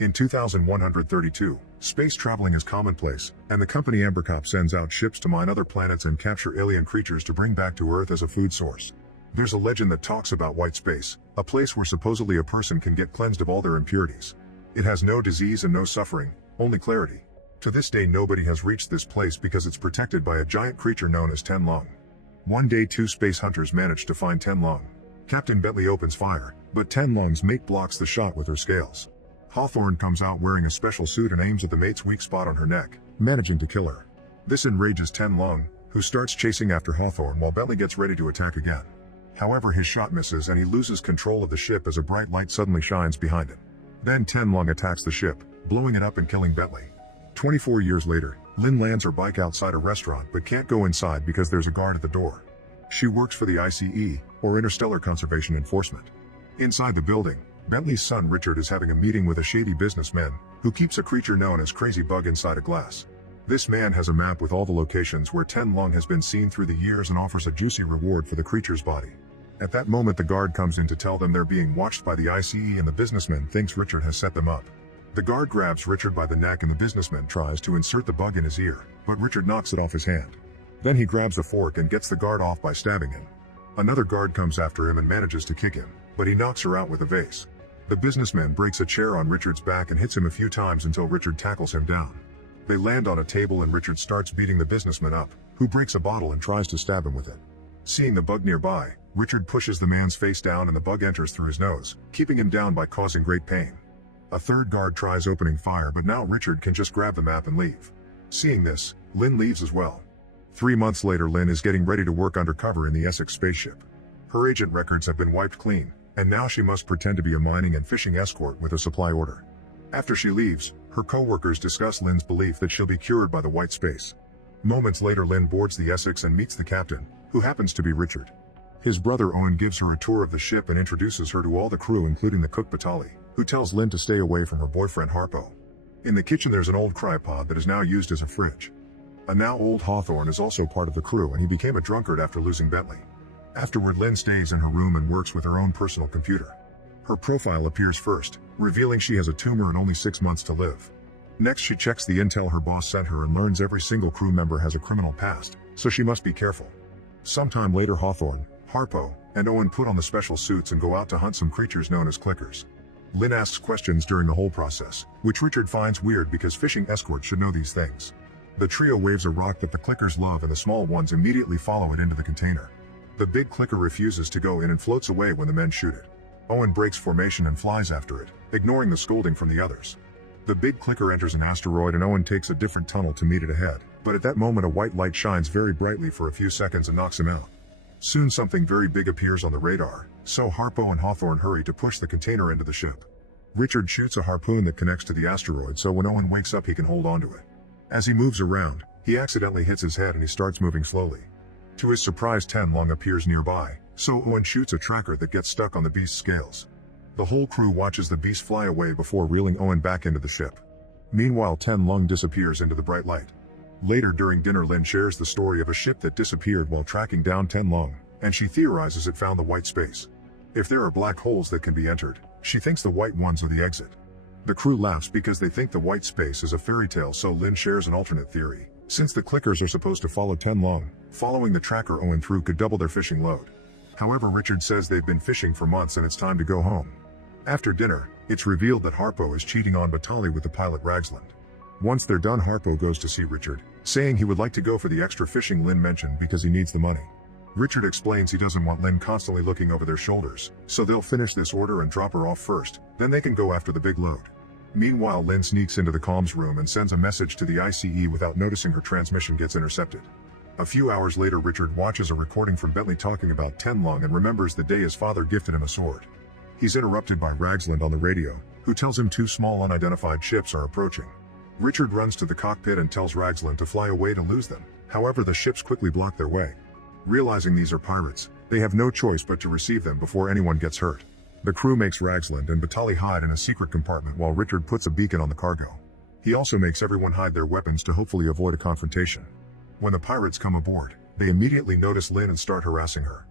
In 2132, space traveling is commonplace, and the company Ambercop sends out ships to mine other planets and capture alien creatures to bring back to Earth as a food source. There's a legend that talks about white space, a place where supposedly a person can get cleansed of all their impurities. It has no disease and no suffering, only clarity. To this day nobody has reached this place because it's protected by a giant creature known as Tenlong. One day two space hunters manage to find Tenlong. Captain Bentley opens fire, but Tenlong's mate blocks the shot with her scales. Hawthorne comes out wearing a special suit and aims at the mate's weak spot on her neck, managing to kill her. This enrages Tenlong, who starts chasing after Hawthorne while Bentley gets ready to attack again. However, his shot misses and he loses control of the ship as a bright light suddenly shines behind him. Then Tenlong attacks the ship, blowing it up and killing Bentley. 24 years later, Lynn lands her bike outside a restaurant but can't go inside because there's a guard at the door. She works for the ICE, or Interstellar Conservation Enforcement. Inside the building, Bentley's son Richard is having a meeting with a shady businessman, who keeps a creature known as Crazy Bug inside a glass. This man has a map with all the locations where Tenlong has been seen through the years and offers a juicy reward for the creature's body. At that moment the guard comes in to tell them they're being watched by the ICE and the businessman thinks Richard has set them up. The guard grabs Richard by the neck and the businessman tries to insert the bug in his ear, but Richard knocks it off his hand. Then he grabs a fork and gets the guard off by stabbing him. Another guard comes after him and manages to kick him, but he knocks her out with a vase. The businessman breaks a chair on Richard's back and hits him a few times until Richard tackles him down. They land on a table and Richard starts beating the businessman up, who breaks a bottle and tries to stab him with it. Seeing the bug nearby, Richard pushes the man's face down and the bug enters through his nose, keeping him down by causing great pain. A third guard tries opening fire but now Richard can just grab the map and leave. Seeing this, Lynn leaves as well. 3 months later Lynn is getting ready to work undercover in the Essex spaceship. Her agent records have been wiped clean, and now she must pretend to be a mining and fishing escort with a supply order. After she leaves, her co-workers discuss Lynn's belief that she'll be cured by the white space. Moments later Lynn boards the Essex and meets the captain, who happens to be Richard. His brother Owen gives her a tour of the ship and introduces her to all the crew including the cook Batali, who tells Lynn to stay away from her boyfriend Harpo. In the kitchen there's an old cryopod that is now used as a fridge. A now old Hawthorne is also part of the crew and he became a drunkard after losing Bentley. Afterward Lynn stays in her room and works with her own personal computer. Her profile appears first, revealing she has a tumor and only 6 months to live. Next she checks the intel her boss sent her and learns every single crew member has a criminal past, so she must be careful. Sometime later Hawthorne, Harpo, and Owen put on the special suits and go out to hunt some creatures known as clickers. Lynn asks questions during the whole process, which Richard finds weird because fishing escorts should know these things. The trio waves a rock that the clickers love and the small ones immediately follow it into the container. The big clicker refuses to go in and floats away when the men shoot it. Owen breaks formation and flies after it, ignoring the scolding from the others. The big clicker enters an asteroid and Owen takes a different tunnel to meet it ahead, but at that moment a white light shines very brightly for a few seconds and knocks him out. Soon something very big appears on the radar, so Harpo and Hawthorne hurry to push the container into the ship. Richard shoots a harpoon that connects to the asteroid so when Owen wakes up he can hold onto it. As he moves around, he accidentally hits his head and he starts moving slowly. To his surprise Tenlong appears nearby, so Owen shoots a tracker that gets stuck on the beast's scales. The whole crew watches the beast fly away before reeling Owen back into the ship. Meanwhile Tenlong disappears into the bright light. Later during dinner Lynn shares the story of a ship that disappeared while tracking down Tenlong, and she theorizes it found the white space. If there are black holes that can be entered, she thinks the white ones are the exit. The crew laughs because they think the white space is a fairy tale, so Lynn shares an alternate theory. Since the clickers are supposed to follow Tenlong, following the tracker Owen through could double their fishing load. However, Richard says they've been fishing for months and it's time to go home. After dinner, it's revealed that Harpo is cheating on Batali with the pilot Ragsland. Once they're done Harpo goes to see Richard, saying he would like to go for the extra fishing Lynn mentioned because he needs the money. Richard explains he doesn't want Lynn constantly looking over their shoulders, so they'll finish this order and drop her off first, then they can go after the big load. Meanwhile Lynn sneaks into the comms room and sends a message to the ICE without noticing her transmission gets intercepted. A few hours later Richard watches a recording from Bentley talking about Tenlong and remembers the day his father gifted him a sword. He's interrupted by Ragsland on the radio, who tells him 2 small unidentified ships are approaching. Richard runs to the cockpit and tells Ragsland to fly away to lose them, however the ships quickly block their way. Realizing these are pirates, they have no choice but to receive them before anyone gets hurt. The crew makes Ragsland and Batali hide in a secret compartment while Richard puts a beacon on the cargo. He also makes everyone hide their weapons to hopefully avoid a confrontation. When the pirates come aboard, they immediately notice Lynn and start harassing her.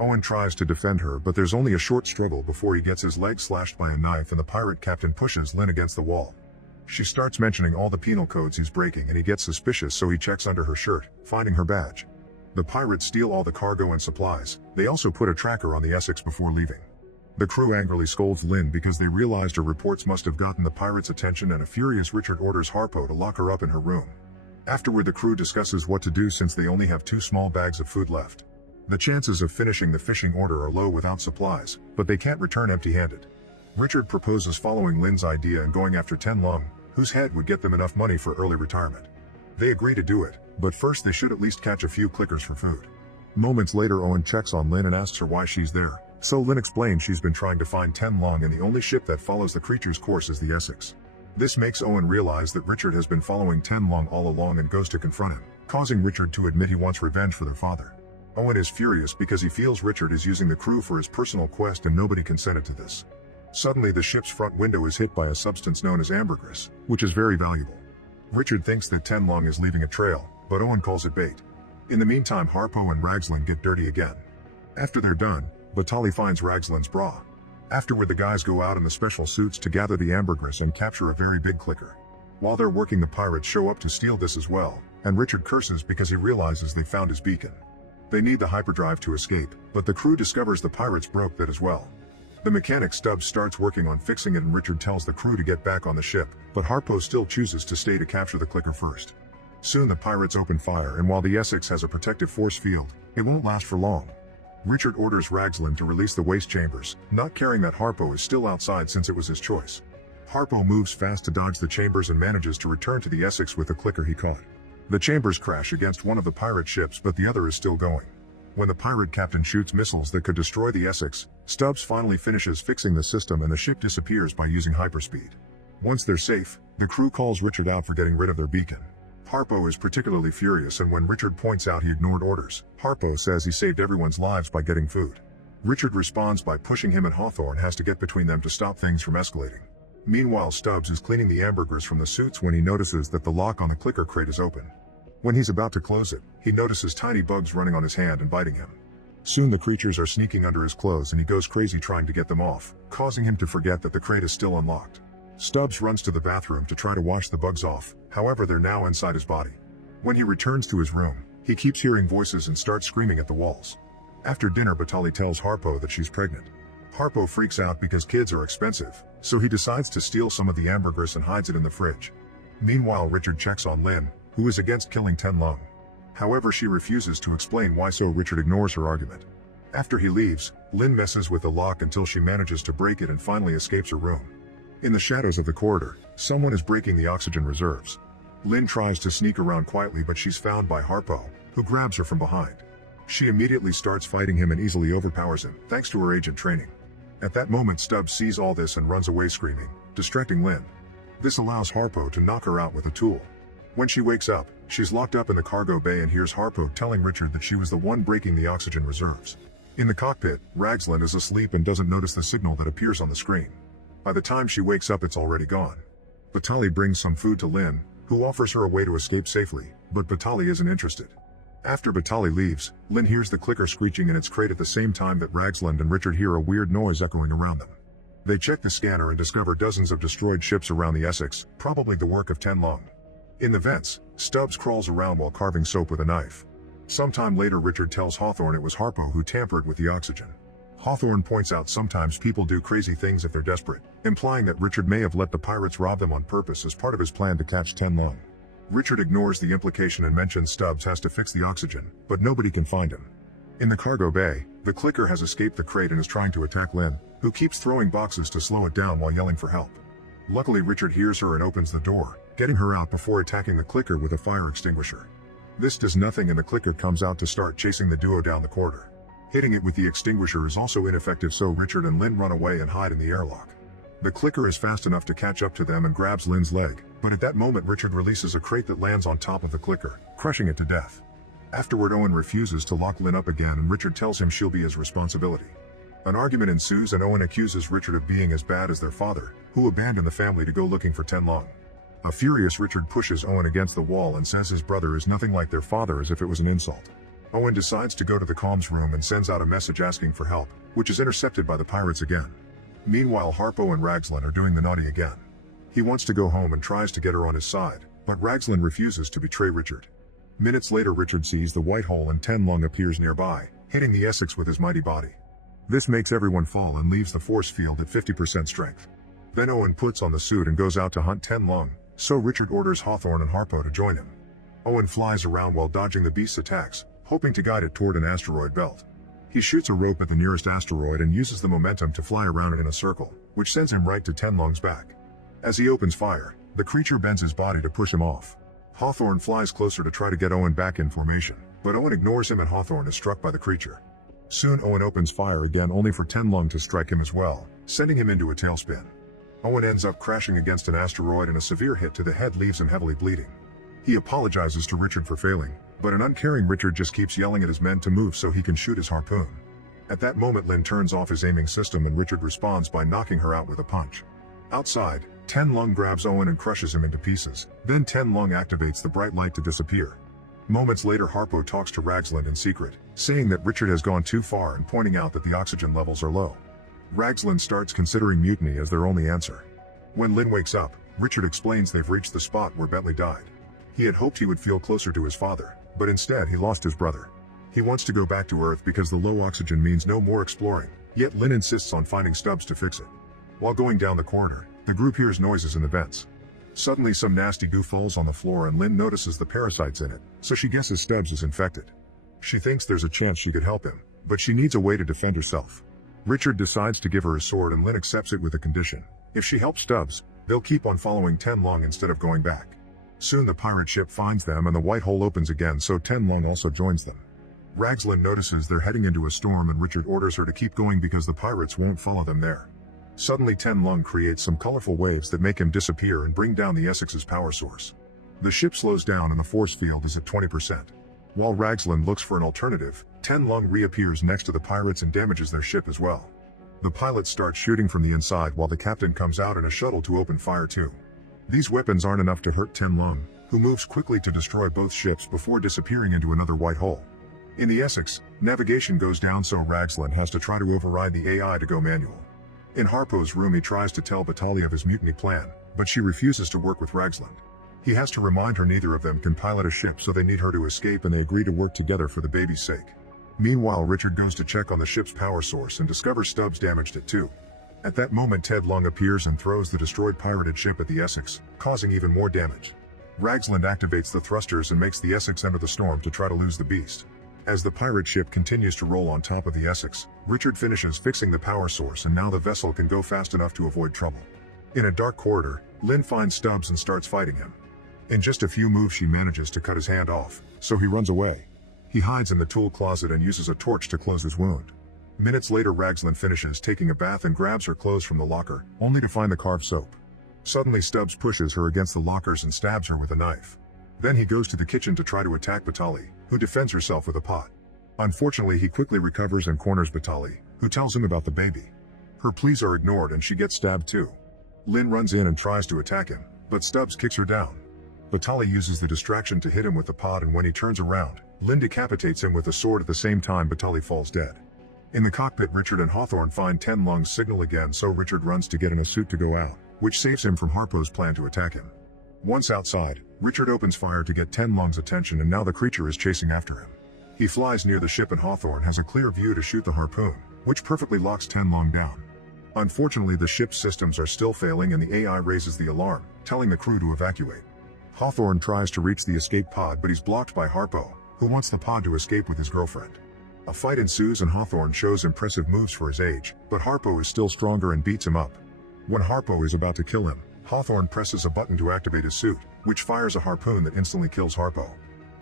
Owen tries to defend her, but there's only a short struggle before he gets his leg slashed by a knife and the pirate captain pushes Lynn against the wall. She starts mentioning all the penal codes he's breaking and he gets suspicious, so he checks under her shirt, finding her badge. The pirates steal all the cargo and supplies. They also put a tracker on the Essex before leaving. The crew angrily scolds Lynn because they realized her reports must have gotten the pirates' attention, and a furious Richard orders Harpo to lock her up in her room. Afterward, the crew discusses what to do since they only have 2 small bags of food left. The chances of finishing the fishing order are low without supplies, but they can't return empty-handed. Richard proposes following Lynn's idea and going after Ten Lung, whose head would get them enough money for early retirement. They agree to do it, but first they should at least catch a few clickers for food. Moments later, Owen checks on Lynn and asks her why she's there. So Lynn explains she's been trying to find Ten Lung, and the only ship that follows the creature's course is the Essex. This makes Owen realize that Richard has been following Ten Lung all along and goes to confront him, causing Richard to admit he wants revenge for their father. Owen is furious because he feels Richard is using the crew for his personal quest and nobody consented to this. Suddenly, the ship's front window is hit by a substance known as ambergris, which is very valuable. Richard thinks that Ten Lung is leaving a trail, but Owen calls it bait. In the meantime, Harpo and Raglan get dirty again. After they're done, Batali finds Raglan's bra. Afterward, the guys go out in the special suits to gather the ambergris and capture a very big clicker. While they're working, the pirates show up to steal this as well, and Richard curses because he realizes they found his beacon. They need the hyperdrive to escape, but the crew discovers the pirates broke that as well. The mechanic Stubbs starts working on fixing it, and Richard tells the crew to get back on the ship, but Harpo still chooses to stay to capture the clicker first. Soon the pirates open fire, and while the Essex has a protective force field, it won't last for long. Richard orders Raglan to release the waste chambers, not caring that Harpo is still outside since it was his choice. Harpo moves fast to dodge the chambers and manages to return to the Essex with the clicker he caught. The chambers crash against one of the pirate ships, but the other is still going. When the pirate captain shoots missiles that could destroy the Essex, Stubbs finally finishes fixing the system and the ship disappears by using hyperspeed. Once they're safe, the crew calls Richard out for getting rid of their beacon. Harpo is particularly furious, and when Richard points out he ignored orders, Harpo says he saved everyone's lives by getting food. Richard responds by pushing him, and Hawthorne has to get between them to stop things from escalating. Meanwhile, Stubbs is cleaning the ambergris from the suits when he notices that the lock on the clicker crate is open. When he's about to close it, he notices tiny bugs running on his hand and biting him. Soon the creatures are sneaking under his clothes and he goes crazy trying to get them off, causing him to forget that the crate is still unlocked. Stubbs runs to the bathroom to try to wash the bugs off, however they're now inside his body. When he returns to his room, he keeps hearing voices and starts screaming at the walls. After dinner, Batali tells Harpo that she's pregnant. Harpo freaks out because kids are expensive, so he decides to steal some of the ambergris and hides it in the fridge. Meanwhile, Richard checks on Lynn, who is against killing Ten Lung. However, she refuses to explain why, so Richard ignores her argument. After he leaves, Lynn messes with the lock until she manages to break it and finally escapes her room. In the shadows of the corridor, someone is breaking the oxygen reserves. Lynn tries to sneak around quietly, but she's found by Harpo, who grabs her from behind. She immediately starts fighting him and easily overpowers him, thanks to her agent training. At that moment, Stubbs sees all this and runs away screaming, distracting Lynn. This allows Harpo to knock her out with a tool. When she wakes up, she's locked up in the cargo bay and hears Harpo telling Richard that she was the one breaking the oxygen reserves. In the cockpit, Raglan is asleep and doesn't notice the signal that appears on the screen. By the time she wakes up, it's already gone. Batali brings some food to Lynn, who offers her a way to escape safely, but Batali isn't interested. After Batali leaves, Lynn hears the clicker screeching in its crate at the same time that Raglan and Richard hear a weird noise echoing around them. They check the scanner and discover dozens of destroyed ships around the Essex, probably the work of Ten Lung. In the vents, Stubbs crawls around while carving soap with a knife. Sometime later, Richard tells Hawthorne it was Harpo who tampered with the oxygen. Hawthorne points out sometimes people do crazy things if they're desperate, implying that Richard may have let the pirates rob them on purpose as part of his plan to catch Ten Lung. Richard ignores the implication and mentions Stubbs has to fix the oxygen, but nobody can find him. In the cargo bay, the clicker has escaped the crate and is trying to attack Lynn, who keeps throwing boxes to slow it down while yelling for help. Luckily, Richard hears her and opens the door, getting her out before attacking the clicker with a fire extinguisher. This does nothing and the clicker comes out to start chasing the duo down the corridor. Hitting it with the extinguisher is also ineffective, so Richard and Lynn run away and hide in the airlock. The clicker is fast enough to catch up to them and grabs Lynn's leg, but at that moment Richard releases a crate that lands on top of the clicker, crushing it to death. Afterward, Owen refuses to lock Lynn up again and Richard tells him she'll be his responsibility. An argument ensues and Owen accuses Richard of being as bad as their father, who abandoned the family to go looking for Ten Lung. A furious Richard pushes Owen against the wall and says his brother is nothing like their father, as if it was an insult. Owen decides to go to the comms room and sends out a message asking for help, which is intercepted by the pirates again. Meanwhile, Harpo and Raglan are doing the naughty again. He wants to go home and tries to get her on his side, but Raglan refuses to betray Richard. Minutes later, Richard sees the white hole and Ten Long appears nearby, hitting the Essex with his mighty body. This makes everyone fall and leaves the force field at 50% strength. Then Owen puts on the suit and goes out to hunt Ten Long, so Richard orders Hawthorne and Harpo to join him. Owen flies around while dodging the beast's attacks, hoping to guide it toward an asteroid belt. He shoots a rope at the nearest asteroid and uses the momentum to fly around it in a circle, which sends him right to Ten Long's back. As he opens fire, the creature bends his body to push him off. Hawthorne flies closer to try to get Owen back in formation, but Owen ignores him and Hawthorne is struck by the creature. Soon Owen opens fire again only for Ten Long to strike him as well, sending him into a tailspin. Owen ends up crashing against an asteroid and a severe hit to the head leaves him heavily bleeding. He apologizes to Richard for failing, but an uncaring Richard just keeps yelling at his men to move so he can shoot his harpoon. At that moment, Lynn turns off his aiming system and Richard responds by knocking her out with a punch. Outside, Ten Long grabs Owen and crushes him into pieces, then Ten Long activates the bright light to disappear. Moments later, Harpo talks to Raglan in secret, saying that Richard has gone too far and pointing out that the oxygen levels are low. Raglan starts considering mutiny as their only answer. When Lynn wakes up, Richard explains they've reached the spot where Bentley died. He had hoped he would feel closer to his father, but instead he lost his brother. He wants to go back to Earth because the low oxygen means no more exploring, yet Lynn insists on finding Stubbs to fix it. While going down the corridor, the group hears noises in the vents. Suddenly some nasty goo falls on the floor and Lynn notices the parasites in it, so she guesses Stubbs is infected. She thinks there's a chance she could help him, but she needs a way to defend herself. Richard decides to give her his sword and Lynn accepts it with a condition. If she helps Stubbs, they'll keep on following Ten Long instead of going back. Soon the pirate ship finds them and the white hole opens again, so Ten Long also joins them. Raglan notices they're heading into a storm and Richard orders her to keep going because the pirates won't follow them there. Suddenly Ten Long creates some colorful waves that make him disappear and bring down the Essex's power source. The ship slows down and the force field is at 20%. While Raglan looks for an alternative, Ten Long reappears next to the pirates and damages their ship as well. The pilots start shooting from the inside while the captain comes out in a shuttle to open fire too. These weapons aren't enough to hurt Ten Long, who moves quickly to destroy both ships before disappearing into another white hole. In the Essex, navigation goes down so Raglan has to try to override the AI to go manual. In Harpo's room he tries to tell Batali of his mutiny plan, but she refuses to work with Raglan. He has to remind her neither of them can pilot a ship, so they need her to escape and they agree to work together for the baby's sake. Meanwhile, Richard goes to check on the ship's power source and discovers Stubbs damaged it too. At that moment Ted Long appears and throws the destroyed pirated ship at the Essex, causing even more damage. Raglan activates the thrusters and makes the Essex enter the storm to try to lose the beast. As the pirate ship continues to roll on top of the Essex, Richard finishes fixing the power source and now the vessel can go fast enough to avoid trouble. In a dark corridor, Lynn finds Stubbs and starts fighting him. In just a few moves she manages to cut his hand off, so he runs away. He hides in the tool closet and uses a torch to close his wound. Minutes later Raglan finishes taking a bath and grabs her clothes from the locker, only to find the carved soap. Suddenly Stubbs pushes her against the lockers and stabs her with a knife. Then he goes to the kitchen to try to attack Batali, who defends herself with a pot. Unfortunately he quickly recovers and corners Batali, who tells him about the baby. Her pleas are ignored and she gets stabbed too. Lynn runs in and tries to attack him, but Stubbs kicks her down. Batali uses the distraction to hit him with the pot, and when he turns around, Lynn decapitates him with a sword. At the same time Batali falls dead. In the cockpit Richard and Hawthorne find Ten Long's signal again, so Richard runs to get in a suit to go out, which saves him from Harpo's plan to attack him. Once outside, Richard opens fire to get Ten Long's attention and now the creature is chasing after him. He flies near the ship and Hawthorne has a clear view to shoot the harpoon, which perfectly locks Ten Long down. Unfortunately the ship's systems are still failing and the AI raises the alarm, telling the crew to evacuate. Hawthorne tries to reach the escape pod but he's blocked by Harpo, who wants the pod to escape with his girlfriend. A fight ensues and Hawthorne shows impressive moves for his age, but Harpo is still stronger and beats him up. When Harpo is about to kill him, Hawthorne presses a button to activate his suit, which fires a harpoon that instantly kills Harpo.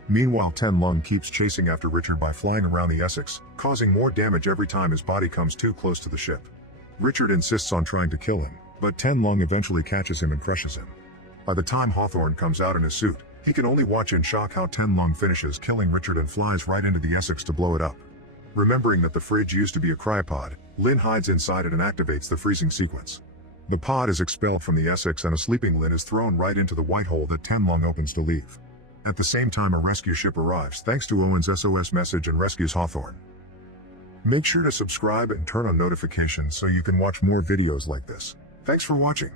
Meanwhile Ten Long keeps chasing after Richard by flying around the Essex, causing more damage every time his body comes too close to the ship. Richard insists on trying to kill him, but Ten Long eventually catches him and crushes him. By the time Hawthorne comes out in his suit, he can only watch in shock how Ten Long finishes killing Richard and flies right into the Essex to blow it up. Remembering that the fridge used to be a cryopod, Lynn hides inside it and activates the freezing sequence. The pod is expelled from the Essex and a sleeping Lynn is thrown right into the white hole that Ten Long opens to leave. At the same time, a rescue ship arrives thanks to Owen's SOS message and rescues Hawthorne. Make sure to subscribe and turn on notifications so you can watch more videos like this. Thanks for watching.